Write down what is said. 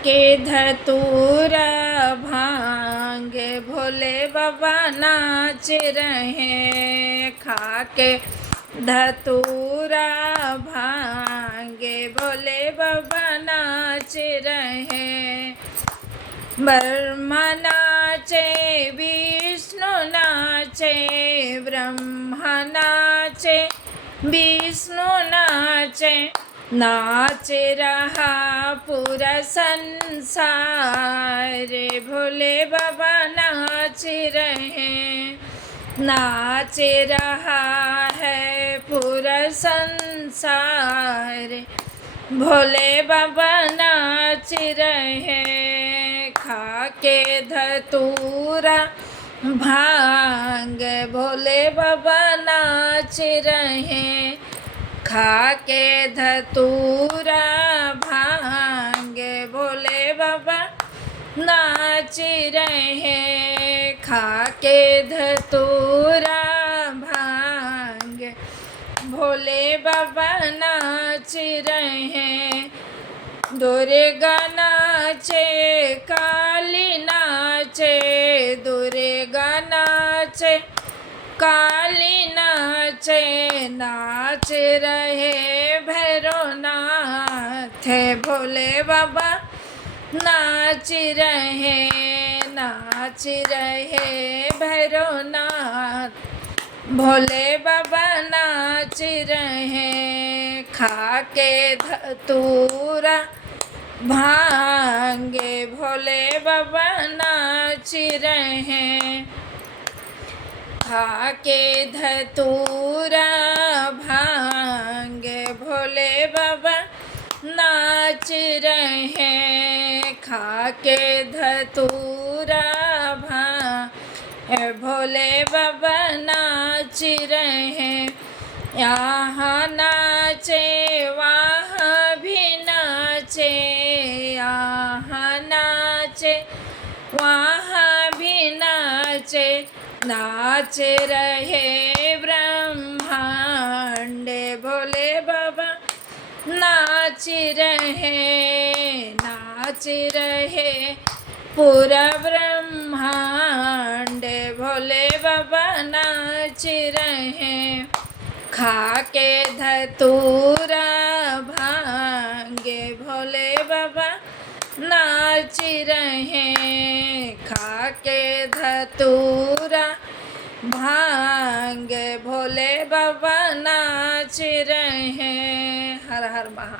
के धतूरा भांग भोले बाबा नाच रहे। खा के धतूरा भांग भोले बाबा नाच रहे। ब्रह्मा नाचे, विष्णु नाचे, ब्रह्मा नाचे, विष्णु नाचे, नाच रहा पूरा संसार। भोले बाबा नाच रहे, नाच रहा है पूरा संसार। भोले बाबा नाच रहे। खा के धतूरा भांग भोले बाबा नाच रहे। खा के धतूरा भांग भोले बाबा नाच रहे। खा के धतूरा भांग भोले बाबा नाच रहे। दुर्गा नाचे, काली नाचे, दुर्गा नाचे, काली नाचे, नाच रहे भैरवनाथ। भोले बाबा नाच रहे, नाच रहे भैरवनाथ। भोले बाबा नाच रहे। खा के धतूरा भांग भोले बाबा नाच रहे। खा के धतूरा भांग भोले बाबा नाच रहे। खा के धतूरा भांग भोले बाबा नाच रहे। यहाँ नाचे, वहाँ भी नाचे, यहाँ नाचे, वहाँ भी नाचे, नाच रहे ब्रह्मांड। भोले बाबा नाच रहे, नाच रहे पूरा ब्रह्मांड। भोले बाबा नाच रहे। खा के धतूरा भांग भोले बाबा नाच रहे। खा के धतूरा भांग भोले बाबा नाच रहे। हर हर महा